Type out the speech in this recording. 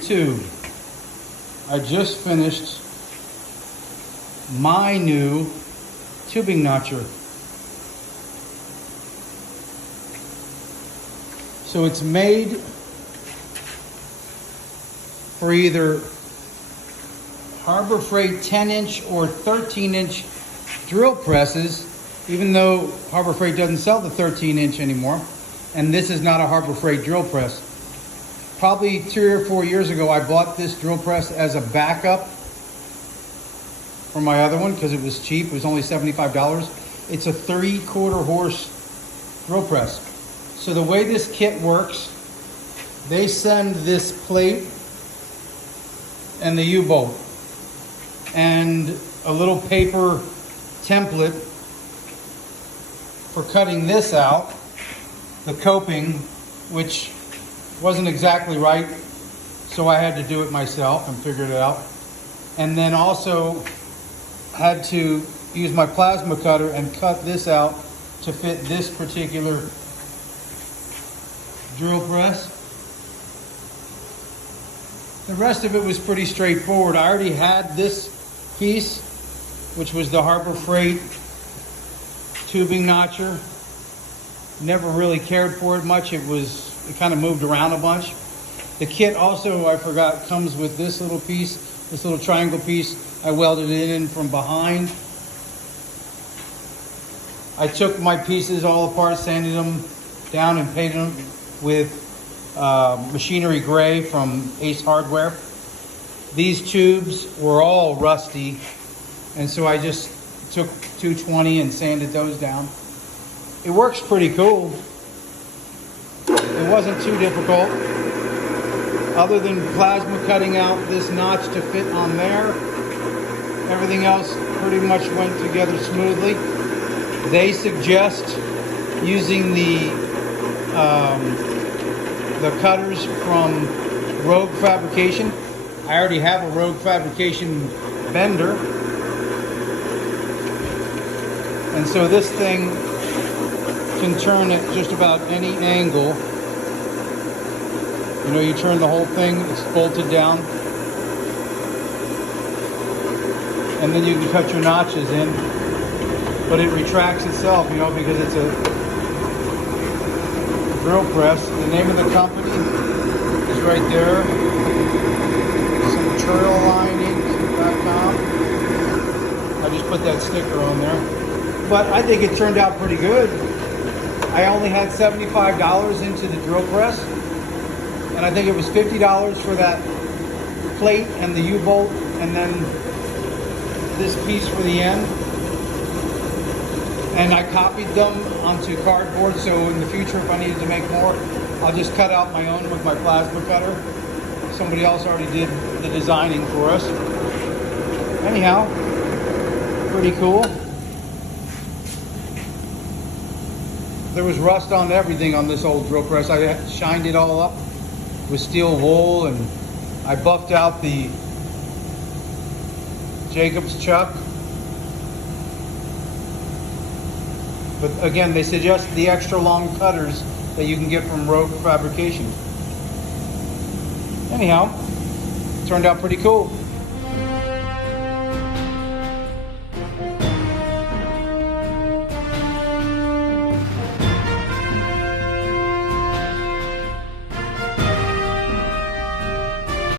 YouTube. I just finished my new tubing notcher. So it's made for either Harbor Freight 10-inch or 13-inch drill presses, even though Harbor Freight doesn't sell the 13-inch anymore. And this is not a Harbor Freight drill press. Probably 3 or 4 years ago, I bought this drill press as a backup for my other one because it was cheap. It was only $75. It's a 3/4 horse drill press. So the way this kit works, they send this plate and the U-bolt and a little paper template for cutting this out, the coping, which wasn't exactly right, so I had to do it myself and figured it out. And then also had to use my plasma cutter and cut this out to fit this particular drill press. The rest of it was pretty straightforward. I already had this piece, which was the Harbor Freight tubing notcher. Never really cared for it much. It kind of moved around a bunch. The kit also, I forgot, comes with this little piece, this little triangle piece. I welded it in from behind. I took my pieces all apart, sanded them down and painted them with machinery gray from Ace Hardware. These tubes were all rusty, and so I just took 220 and sanded those down. It works pretty cool. It wasn't too difficult, other than plasma cutting out this notch to fit on there. Everything else pretty much went together smoothly. They suggest using the cutters from Rogue Fabrication. I already have a Rogue Fabrication bender, and so this thing can turn at just about any angle. You know, you turn the whole thing, it's bolted down, and then you can cut your notches in, but it retracts itself, you know, because it's a drill press. The name of the company is right there, centrallining.com. I just put that sticker on there, but I think it turned out pretty good. I only had $75 into the drill press, and I think it was $50 for that plate and the U-bolt, and then this piece for the end. And I copied them onto cardboard, so in the future, if I needed to make more, I'll just cut out my own with my plasma cutter. Somebody else already did the designing for us. Anyhow, pretty cool. There was rust on everything on this old drill press. I shined it all up with steel wool, and I buffed out the Jacobs chuck. But again, they suggest the extra long cutters that you can get from Rogue Fabrication. Anyhow, it turned out pretty cool.